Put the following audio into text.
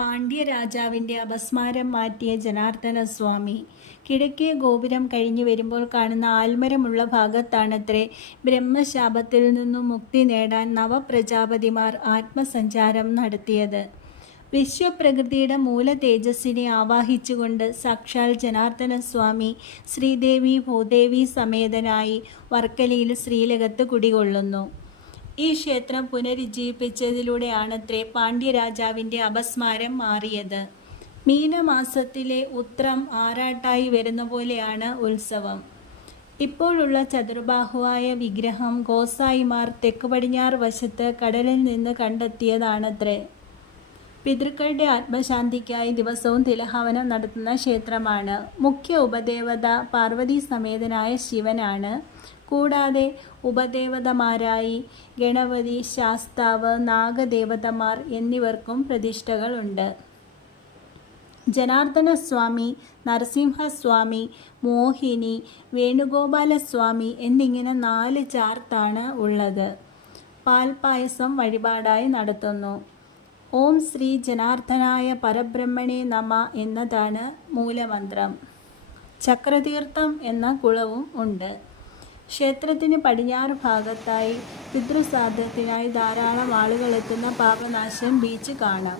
പാണ്ഡ്യ രാജാവിന്റെ അപസ്മാരം മാറ്റിയ ജനാർദ്ദന സ്വാമി കിഴക്കേ ഗോപുരം കഴിഞ്ഞു വരുമ്പോൾ കാണുന്ന ആൽമരമുള്ള ഭാഗത്താണത്രേ ബ്രഹ്മശാപത്തിൽ നിന്നും മുക്തി നേടാൻ നവപ്രജാപതിമാർ ആത്മസഞ്ചാരം നടത്തിയത്. വിശ്വപ്രകൃതിയുടെ മൂല തേജസ്സിനെ ആവാഹിച്ചുകൊണ്ട് സാക്ഷാൽ ജനാർദ്ദന സ്വാമി ശ്രീദേവി ഭൂദേവി സമേതനായി വർക്കലയിൽ ശ്രീലകത്ത് കുടികൊള്ളുന്നു. ഈ ക്ഷേത്രം പുനരുജ്ജീവിപ്പിച്ചതിലൂടെയാണത്രേ പാണ്ഡ്യരാജാവിന്റെ അപസ്മാരം മാറിയത്. മീനമാസത്തിലെ ഉത്രം ആറാട്ടായി വരുന്ന പോലെയാണ് ഉത്സവം. ഇപ്പോഴുള്ള ചതുർബാഹുവായ വിഗ്രഹം ഗോസായിമാർ തെക്ക് പടിഞ്ഞാറ് വശത്ത് കടലിൽ നിന്ന് കണ്ടെത്തിയതാണത്രേ പിതൃക്കളുടെ ആത്മശാന്തിക്കായി ദിവസവും തിലഹവനം നടത്തുന്ന ക്ഷേത്രമാണ്. മുഖ്യ ഉപദേവത പാർവതി സമേതനായ ശിവനാണ്. കൂടാതെ ഉപദേവതമാരായി ഗണപതി ശാസ്താവ് നാഗദേവതമാർ എന്നിവർക്കും പ്രതിഷ്ഠകളുണ്ട്. ജനാർദ്ദന സ്വാമി നരസിംഹസ്വാമി മോഹിനി വേണുഗോപാലസ്വാമി എന്നിങ്ങനെ നാല് ചാർത്താണ് ഉള്ളത്. പാൽപായസം വഴിപാടായി നടത്തുന്നു. ഓം ശ്രീ ജനാർദ്ദനായ പരബ്രഹ്മണേ നമ എന്നതാണ് മൂലമന്ത്രം. ചക്രതീർത്ഥം എന്ന കുളവും ഉണ്ട്. ക്ഷേത്രത്തിന് പടിഞ്ഞാറ് ഭാഗത്തായി പിതൃസാധ്യത്തിനായി ധാരാളം ആളുകളെത്തുന്ന പാപനാശം ബീച്ച് കാണാം.